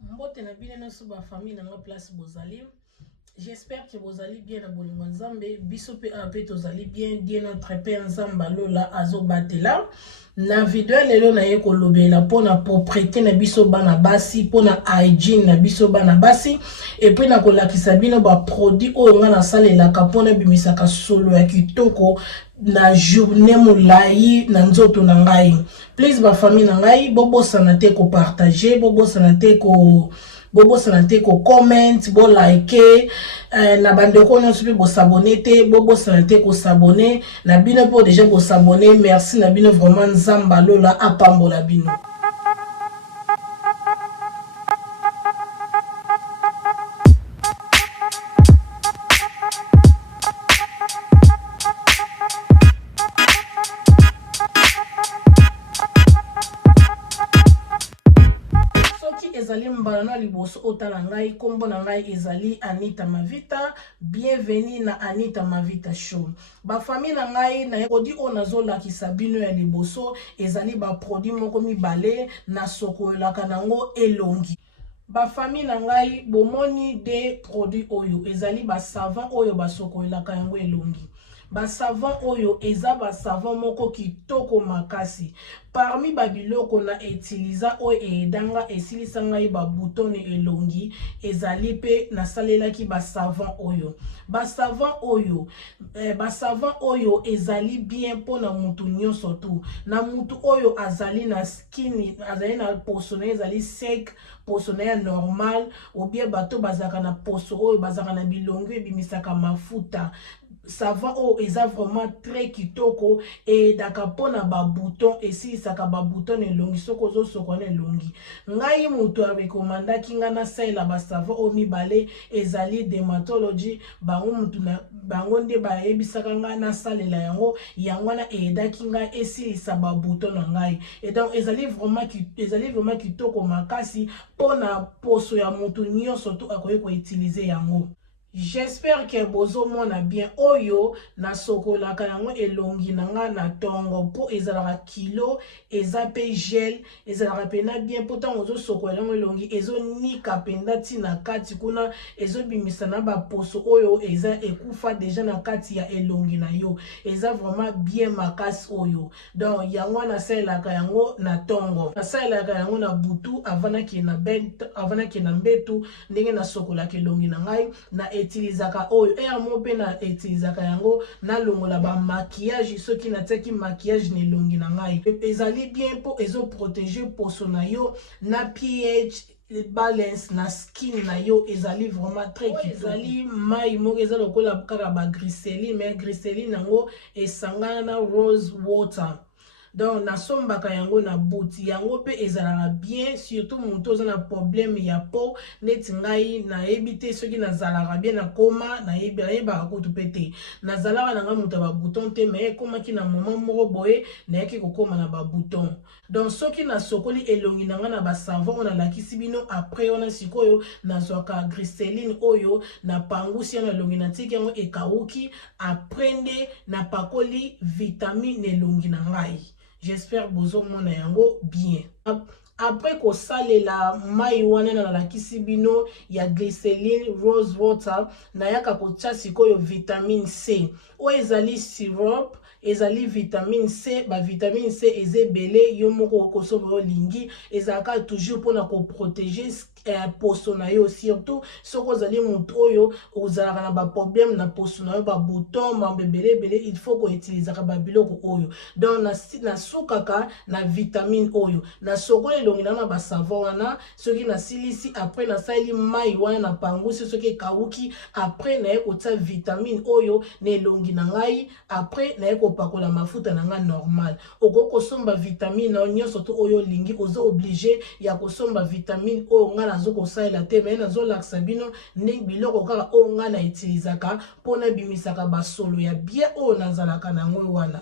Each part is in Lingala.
Mbote na bine na suba famille na nga place bozali. J'espère que vous allez bien na bolingo nzambe biso pe ape tozali bien notre père nzamba lola azo batela na video lelo na ye kolobela pona propriété na biso bana basi pona hygiene na biso bana basi et puis na kolakisa bino ba produit oyo nga na salelaka pona bimisaka solo ya kitoko na journée molai na nzoto na ngai. Please ba famille na ngai bobosana te ko partager, bobosana te ko comment, bo like na bandeko nyonso pe bo s'abonner te, bobosana te ko s'abonner na bino po déjà bo s'abonner. Merci na bino vraiment nzamba lola apambola bino. Ezali mbalana liboso otala ngai kombo na ngai ezali Anita Mavita. Bienvenue na Anita Mavita show. Ba famille na ngai na produit o nazola kisabino ya liboso ezali ba produit moko mibale na sokolaka nango elongi. Ba famille na ngai bomoni de produit oyo ezali ba savon oyo ba sokolaka yango elongi. Ba savon oyo eza ba savon moko kitoko makasi. Parmi ba biloko na utiliza oyo edanga esilisa ngai ba bouton elongi ezali pe na salelaki ba savon oyo. Ba savon oyo ezali bien pona mutu nyonso tu. Na mutu oyo azali na skin, azali na poso na ezali sec, poso na normal, ou bien bato bazaka na poso oyo bazaka na bilongo ebimisaka mafuta. Savon oyo eza vraiment très kitoko et daka pona ba bouton esilisaka ba bouton elongi soko zo soko na elongi. Ngai mutu arekomandaki nga na saela ba savon oyo mibale ezali dermatology bango nde bayebisaka nga na salela yango na edaki nga esilisa ba bouton na ngai. Et donc ezali vraiment kitoko makasi pona poso ya mutu nyonso tu akoki ko utiliser yango. J'espère que bozo mona bien oyo na sokolaka yango elongi nanga na tongo po ezalaka kilo eza pe gel ezalaka pena bien po tango zo sokola yango elongi ezo nika penda ti na kati kuna ezo bimisa na ba poso oyo eza ekufa déjà na kati ya elongi na yo eza vraiment bien makasi oyo. Donc yango na salelaka yango na tongo na salelaka yango na butu avanaki na mbetu ndenge na sokolaka elongi na ngai na etilizaka oyo mo pe na etilizaka yango na longola ba maquillage soki na teki maquillage na elongi na ngai ezali bien po ezo protéger poso na yo na pH balance na skin na yo ezali vraiment très kitoko. Ezali mai moko eza lokola kaka ba glycérine mais glycérine yango esangana na rose water. Donc na sombaka yango na buti yango pe ezalaka bien surtout mutu oza na problème ya peau neti ngai na ebite soki na zalaka bien na koma na yebaka kutu pete na zalaka na nga mutu ba bouton te mais komaki na moment moko boye na yaki kokoma na ba bouton. Donc soki na sokoli elongi na nga na ba savon na lakisi bino après ona sikoyo na zwaka glycérine oyo na pangusi na elongi na tiki yango ekauki après nde na pakoli vitamine elongi na ngai. J'espère bozo mona yango bien. Après ko salela mai wana na lakisi bino ya glycérine rose water na yaka ko tia sikoyo vitamine C. O ezali syrup ezali vitamine C, ba vitamine C ezebele yo moko kosoba lingi ezaka toujours pona ko protéger poso na yo surtout soko zali mutu oyo ozalaka na ba problème na poso na yo ba bouton ba bebele il faut ko utiliser ba biloko oyo. Donc na sukaka na vitamine oyo na soko elongi na ba savon wana soki na silisi après na sali mai wana na pangusi soki kauki après na ko tia vitamine oyo na elongi na ngai après na ko pakola mafuta na nga normal okoko somba vitamine na nyonso to oyo lingi ozo obligé ya kosomba vitamine oyo nga nazo kosalela te mais nazo laksa bino ndenge biloko kaka oyo nga na utilizaka pona bimisaka basolo ya bien oyo nazalaka nango wana.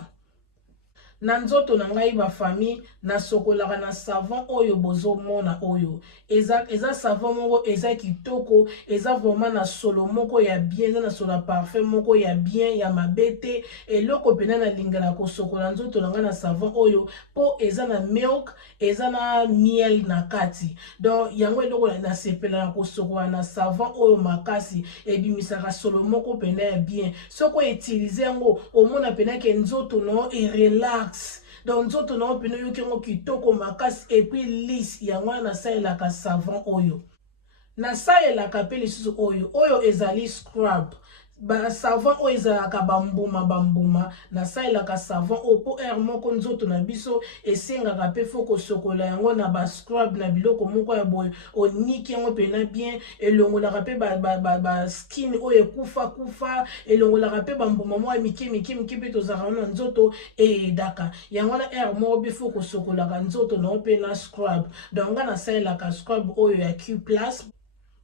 na nzoto na ngai ba famille na sokolaka na savon oyo bozo mona oyo eza savon moko eza kitoko eza vraiment na solo moko ya bien eza na solo ya parfum moko ya bien ya mabete eloko pena na lingala ko sokola nzoto na ngai na savon oyo po eza na milk eza na miel na kati donc yango eloko na sepela na ko sokola na savon oyo makasi ebimisaka solo moko pena ya bien soko utiliser yango omona pena ke nzoto no e relax. Donc nzoto na opino yoki ngo kitoko makasi et puis lisse yango na salelaka savon oyo. Na salelaka pe lisusu oyo ezali scrub. Ba savon oyo ezalaka bambuma na salelaka savon oyo po air moko nzoto na biso esengaka pe foko sokola yango na ba scrub na biloko moko ya boye oniki yango pena bien elongolaka pe ba skin oyo kufa elongolaka pe bambuma moko mike pe tozaka na nzoto edaka yango na air moko be foko sokolaka nzoto na pe na scrub donc na salelaka scrub oyo ya Q+.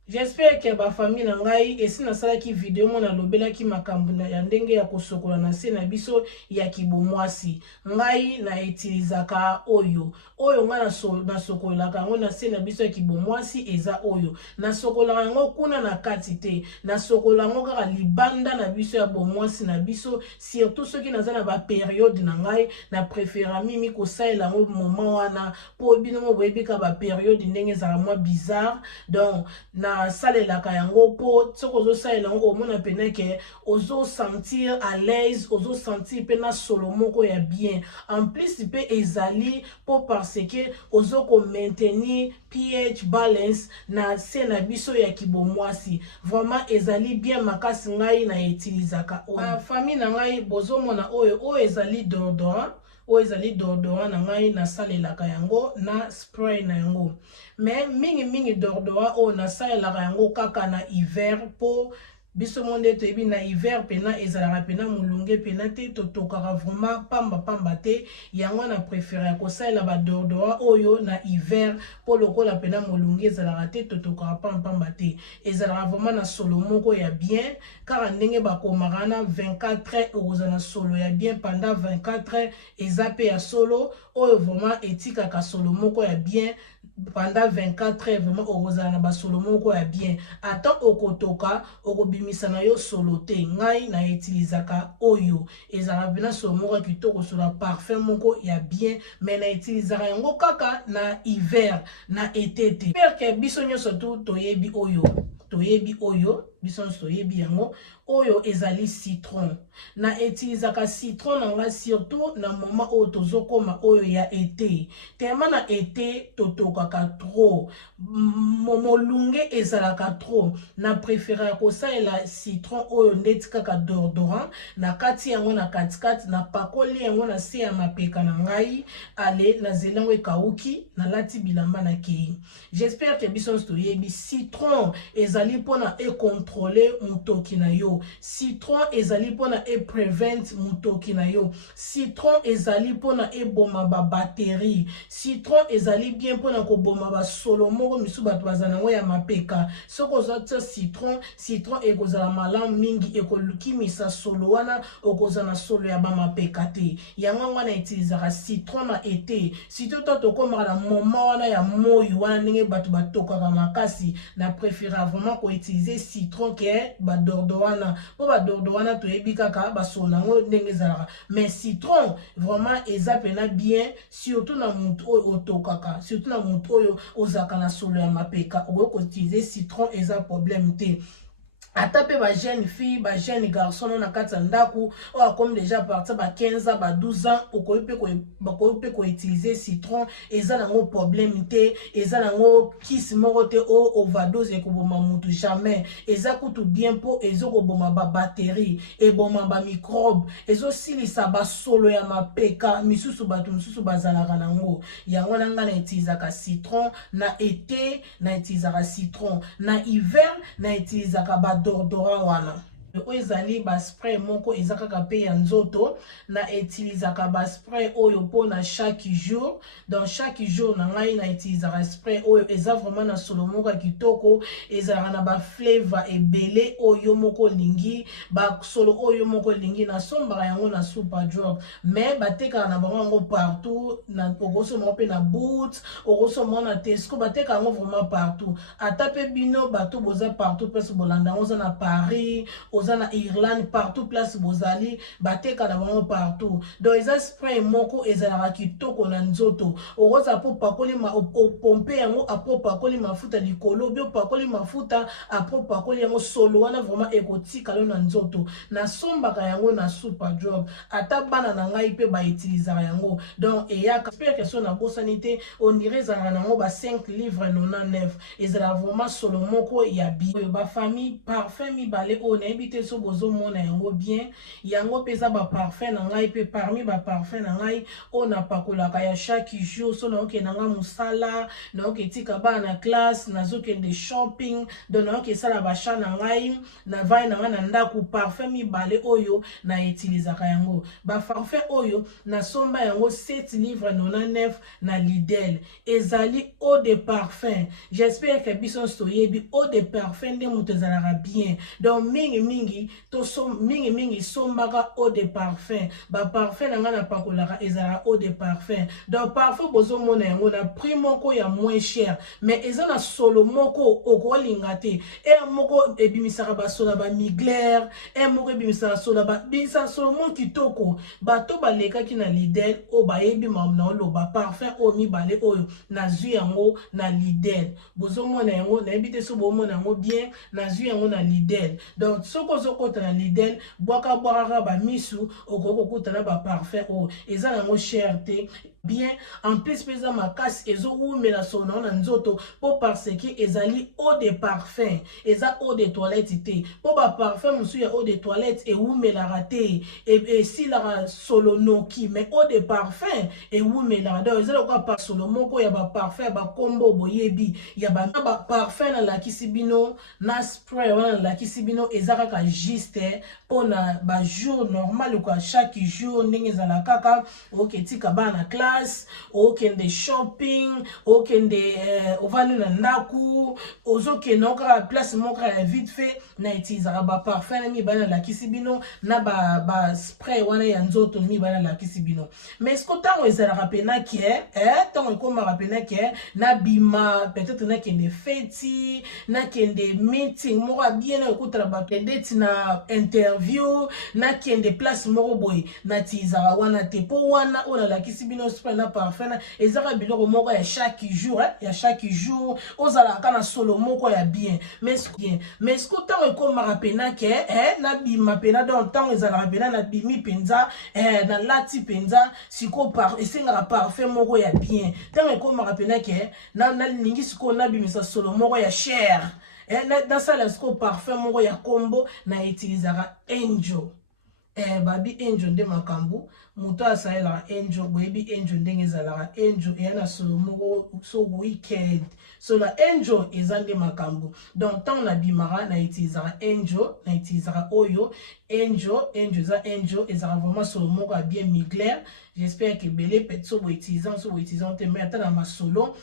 J'espère que ba famille na ngai esi na sala ki video mo na lobela ki makambo ya ndenge ya kosokola na se na biso ya kibomwasi ngai na utilizaka oyo ngai na sokolaka ngo na se na biso ya kibomwasi eza oyo na sokolaka ngo kuna na kati te na sokola ngo kaka libanda na biso ya bomwasi na biso surtout soki naza na ba période na ngai na préféra mimi ko saela ngo moment wana po bino mo boyebi ka ba période ndenge za moi bizarre donc na salelaka yango po soko ozo salela yango omona pena ke ozo sentir à l'aise ozo sentir pena solo moko ya bien en plus pe ezali po parce que ozo ko maintenir pH balance na se na biso ya kibomwasi vraiment ezali bien makasi ngai na utilizaka oyo famille na ngai bozo mona oyo ezali deodorant oyo ezali deodorant na ngai na salelaka yango na spray na yango mais mingi deodorant oyo na salelaka yango kaka na hiver po biso monde toyebi na hiver pena ezalaka pena mulunge pena te totokaka vraiment pamba te yango na préféré ko salela ba deodorant oyo na hiver po lokola pena mulunge ezalaka te totokaka pamba te ezalaka vraiment na solo moko ya bien kaka ndenge bakomaka na 24 heures okozala solo ya bien pendant 24 heures eza pe ya solo oyo vraiment etikaka solo moko ya bien pendant 24 heures vraiment okozala na basolo moko ya bien ata okotoka okobimisa na yo solo te ngai na utilizaka oyo ezala bina solo moko kitoko solo parfum moko ya bien mais na utilizaka yango kaka na hiver na été te perke biso nyonso tu toyebi oyo biso toyebi yango oyo ezali citron na utilizaka citron na nga surtout na moment oyo tozokoma oyo ya été tellement na été totokaka trop molunge ezalaka trop na préféré kosalela citron oyo ndeti kaka deodorant na kati yango na katikati na pakoli yango na se ya mapeka na ngai ale na zelango ekauki na lati bilamba na kei j'espère que biso toyebi citron ezali pona contrôler mutoki na yo citron ezali pona prevent mutoki na yo citron ezali pona boma ba batterie citron ezali bien pona ko boma ba solo moko misu bato bazana ngo ya mapeka soko zoto citron ekozala malamu mingi ekolukimisa solo wana okozana solo ya ba mapeka te yango wana utilizaka citron na été surtout to tokoma na moment wana ya moyi wana ndenge bato batokaka makasi na préféra vraiment ko utiliser citron ke ba deodorant po ba deodorant toyebi kaka basolo nango ndenge ezalaka mais citron vraiment eza pena bien surtout na mutu oyo otokaka surtout na mutu oyo ozaka na solo ya mapeka okoki utiliser citron eza problème te ata pe ba jeune fille ba jeune garçon na kati ndaku o comme déjà partir ba 15 ans ba 12 ans okoki pe ko utiliser citron eza nango problème te eza nango kiss moko te o overdose ko boma mutu jamais eza kutu bien po ezoko boma ba batterie e boma ba microbe ezo silisa ba solo ya mapeka misusu batu misusu bazalaka nango yango nanga na utilizaka citron na été na utilizaka citron na hiver na utilizaka ba deodorant wana oyo ezali ba spray moko ezaka ka pe ya nzoto na utilisaka ba spray oyo pona chaque jour. Dans chaque jour na ngai na utilisaka spray oyo eza vraiment na solo moko ya kitoko, ezalaka na ba flavor ebele oyo moko lingi, ba solo oyo moko lingi na sombaka yango na super drug, mais batekaka na bango yango partout, na okoso moko pe na Boots, okoso moko na Tesco, batekaka yango vraiment partout. Ata pe bino bato boza partout place bolanda, oza na Paris, oza na Irlande, partout place bozali bateka na bango partout. Donc eza spray moko ezalaka kitoko na nzoto, okoza po pakoli ma pompe yango apo pakoli mafuta likolo, bio pakoli mafuta apo pakoli yango solo wana vraiment ekotika lo na nzoto, na sombaka yango na super drug, ata bana na ngai pe ba utilisaka yango. Donc eyaka spray question na bosanite on dirait ezalaka nango ba 5 livres 99, ezalaka vraiment solo moko ya bien. Ba famille parfum mibale o na ebite so bozo mona yango bien, yango pesa ba parfum na ngai pe parmi ba parfum na ngai o na pakolaka ya chaque jour, so na oke na nga musala na oke tika ba na classe na zoke de shopping, donc na oke sala ba cha na ngai na vai na nga na ndaku, parfum mibale oyo na utilisaka yango. Ba parfum oyo na somba yango 7 livres 99 na Lidl, ezali eau de parfum. J'espère que bison stoyebi eau de parfum de mutu ezalaka bien. Donc mingi sombaka eau de parfum, ba parfum na nga na pakolaka ezalaka eau de parfum. Donc parfum bozo mona yango na prix moko ya moins cher, mais eza na solo moko okolinga te, e moko ebimisaka ba sola ba migler, e moko ebimisaka sola ba bisa solo moko kitoko. Bato balekaki na Lidl o bayebi mamna oloba parfum o mibale oyo na zwi yango na Lidl, bozo mona yango na ebite so bo mona yango bien na zwi yango na Lidl. Donc soko zokota na Lidl bwaka ba misu okoko kutana ba parfum o eza nango cher te bien. En plus pesa makasi ezo umela sona na nzoto po parce que ezali eau de parfum, eza eau de toilette te, po ba parfum musu ya eau de toilette e umela rate e sila solo noki, mais eau de parfum e umela. Donc ezala ko pa solo moko ya ba parfum ba kombo boyebi ya ba parfum na la kisibino na spray wana la kisibino ezaka ka juste pona ba jour normal ko chaque jour ndenge ezala kaka oketika ba na classe, okende shopping, okende ovani na ndaku, ozokende oka place moko ya vite fait na itizaka ba parfum na mibana la kisibino na ba spray wana ya nzoto mibana la kisibino. Mais ce que tango ezalaka pena ke tango ekomaka pena ke na bima peut-être na kende feti na kende meeting moko bien ekutala ba kende tina interview na kende place moko boy na tizaka wana te, po wana ona la kisibino spray na parfum na ezaka biloko moko ya chaque jour ya chaque jour ozala kana solo moko ya bien. Mais ce que tango ekomaka pena ke na bima pena donc tango ezalaka pena na bimi penza na lati penza siko par esengaka parfum moko ya bien, tango ekomaka pena ke na lingi siko na bimisa solo moko ya cher na sala siko parfum moko ya kombo na utilisaka Angel. Babi Angel nde makambu muto asalela Angel boyebi Angel ndenge ezalaka Angel yana solo moko so weekend, so la Angel ezande makambu. Donc tant na bimara na utilisaka Angel na utilisaka oyo Angel za Angel ezala vraiment solo moko bien migler. J'espère que belé peut so utilisant te mais ata na masolo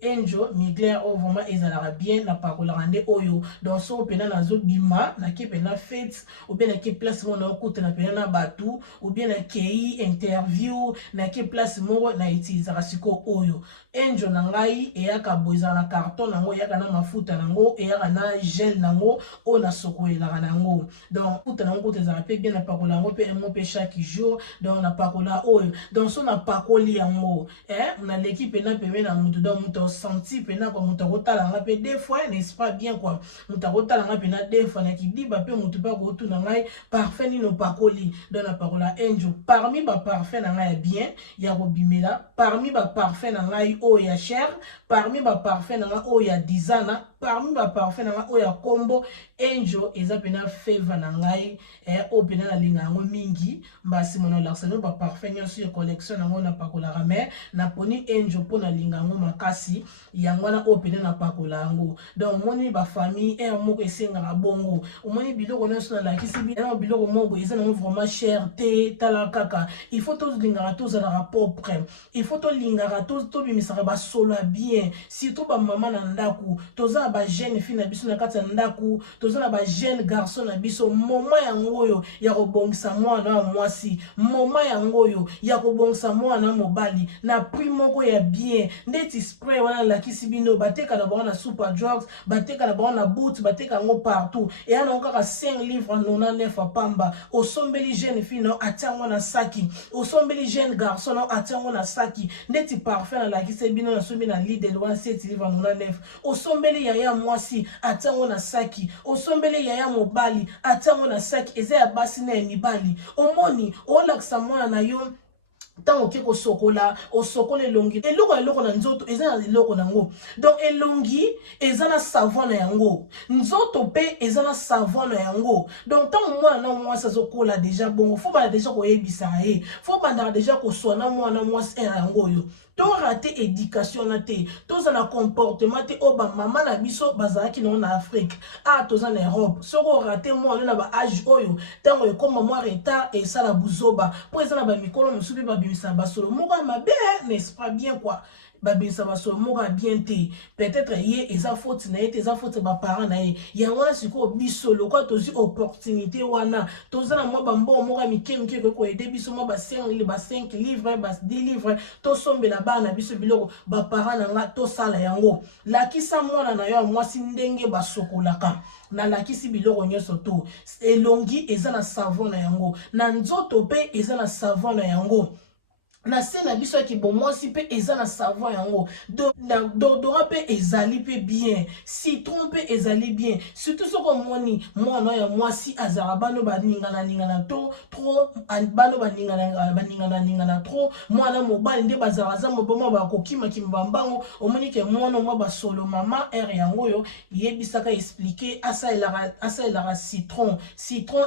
Angel migler o vraiment ezalaka bien na parola rande oyo. Donc so pena na zo bima na ke pena fête ou bien na ke place mo na okuta na pena na batu ou bien na kei interview na ke place mo na itizaka siko oyo Angel na ngai eyaka boza na carton nango eyaka na mafuta nango eyaka na gel nango o na sokoelaka nango. Donc futa nango kotezaka pe bien na parola yango pe mo pe chaque jour. Donc na parola oyo donc so na pakoli yango na l'équipe na peme na mutu donc mutu senti pena kwa mutu kotala nga pe des fois n'est-ce pas bien quoi mutu kotala nga pena des fois na kidiba pe mutu pa ko tuna ngai parfum ni no pakoli. Donc na parola Angel parmi ba parfum na ngai bien ya robimela, parmi ba parfum na ngai o ya cher, parmi ba parfum na ngai o ya dizana, parmi ba parfum na ngai o ya kombo Angel eza pena favor na ngai o pena na linga yango mingi mbasi mono laksano ba parfum nyonso ya collection nango na pakola rame na poni Angel po na linga yango makasi mwasi yangwana opene na pakola yango. Donc moni ba famille et moko esenga bongo omoni biloko nyonso na lakisi bino biloko moko eza na vraiment cher te tala kaka il faut tous lingara tous à la rapport près il faut to lingara to bimisaka ba solo bien surtout ba maman na ndaku toza ba jeune fille na biso na kati na ndaku toza na ba jeune garçon na biso moment yango yo ya kobongisa mwana mwasi moment yango yo ya kobongisa mwana mobali na prix moko ya bien ndeti spray wana lakisi bino bateka na bona super drugs bateka na bona boot bateka ngo partout et ana encore 5 livres 99 pamba osombeli jeune fille no atango na saki osombeli jeune garçon no atango na saki ndeti parfait na lakisi bino na sombi na lit de loin 7 livres 99 osombeli yaya mwasi atango na saki osombeli yaya mobali atango na saki eza ya basi na mibali omoni olakisa mwana na yo tango ke ko sokola o sokola elongi eloko na nzoto eza na eloko nango donc elongi eza na savon na yango nzoto pe eza na savon na yango donc tango mwana na mwasi azokola déjà bongo faut ba déjà ko yebisa ye faut banda déjà ko sona mwana mwasi yango yo to raté éducation na te to za na comportement te o ba mama na biso bazaki na Afrique toza na Europe soko raté mwana na ba âge oyo tango e comme moi retard et ça la buzoba po eza na ba mikolo musubi ba bimisa ba solo moko mabe n'est-ce pas bien quoi babisa baso moka bien te peut-être ye eza faute na ye eza faute ba parents na ye yango na siko biso lokwa tozi opportunité wana tozana mo bambo moka mike ko aider biso mo ba 5 livres ba 10 livres to sombela bana biso biloko ba parents na nga to sala yango lakisa mwana na yo mwasi ndenge basokolaka na lakisi biloko nyonso to elongi eza na savon na yango na nzoto pe eza na savon na yango na se na biso ki bon mwasi pe eza na savon yango d'odorat pe ezali pe bien citron pe ezali bien surtout soko moni mwana ya mwasi azara bano baningana to trop bano baningana trop mwana mobali nde bazara za moboma bakokima kimbambango omoni ke mwana mwa basolo mama yango yo yebisaka expliquer asa elara citron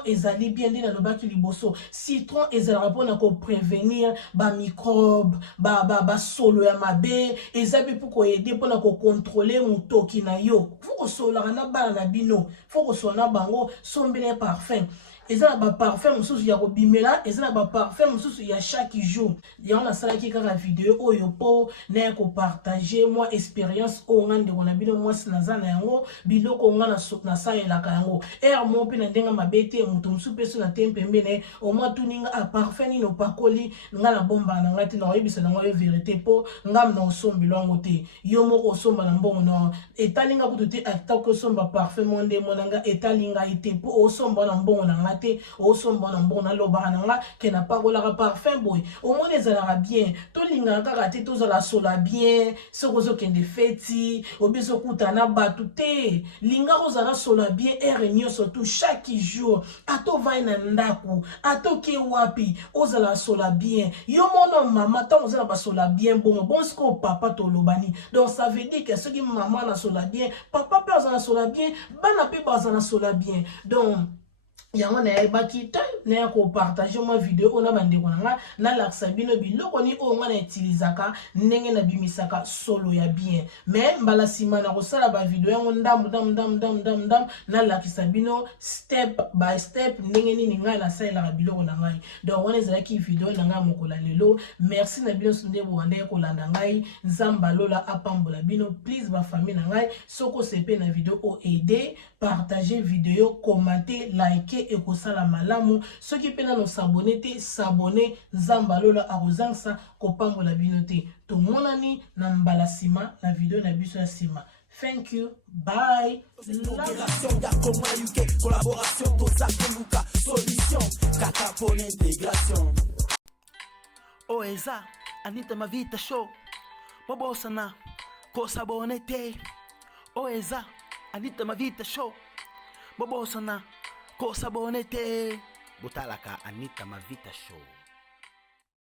ezali bien nde na lobaki liboso citron ezala pona ko prévenir microbe ba solo ya mabe ezabi pour ko aider pour na ko contrôler mutoki na yo faut ko sola na bana na bino faut ko sola bango sombele parfum eza ba parfum mususu ya ko bimela eza ba parfum mususu ya chaque jour ya on a sala ki kaka vidéo oyo po na ko partager moi expérience o ngande ko na bino moi sinaza na yango biloko ngana na sa ela ka yango mo pe na ndenga mabete mutu musu peso na tempe mbene o moi tuninga a parfum ni no pakoli ngana bomba na ngati na yebisa na ngoyo vérité po ngam na osombelo ngo te yo moko osomba na mbongo na etalinga kututi atako somba parfum monde monanga etalinga ite po osomba na mbongo na ngati osomba na mbongo na loba na nga ke na pakola ka parfum boy au moins ezalaka bien to linga kaka te to zala sola bien soko zo kende feti obiso kutana batu te linga kozala sola bien nyonso tout chaque jour ato vai na ndaku ato ke wapi ozala sola bien yo mono mama tant ozala ba sola bien bon siko papa to lobani donc ça veut dire que ceux qui maman na sola bien papa pe ozala sola bien bana pe bazala sola bien donc yango na baki ta na ko partager ma vidéo ona bandeko nanga na laksa bino biloko ni o ngana utilizaka ndenge na bimisaka solo ya bien mais mbala sima na ko sala ba vidéo yango ndam na lakisa bino step by step ndenge nini ngai la sala biloko na ngai donc wana ezala ki vidéo na ngai mokola lelo merci na bino sunde bo ndenge ko landa ngai nzamba lola apambola bino please ba famille na ngai soko sepe na vidéo o aider partager vidéo commenter liker et kosala malamu soki pena no s'abonner te s'abonner nzamba lola arozangsa kopambola bino te to monani na mbala sima na vidéo na biso ya sima. Thank you, bye. Collaboration, solution, kata pour l'intégration. Oh eza, Anita Mavita show, bobo sana, kosa bonete. Oh eza, Anita Mavita show, bobo sana, kosa bonete. Botalaka Anita Mavita show.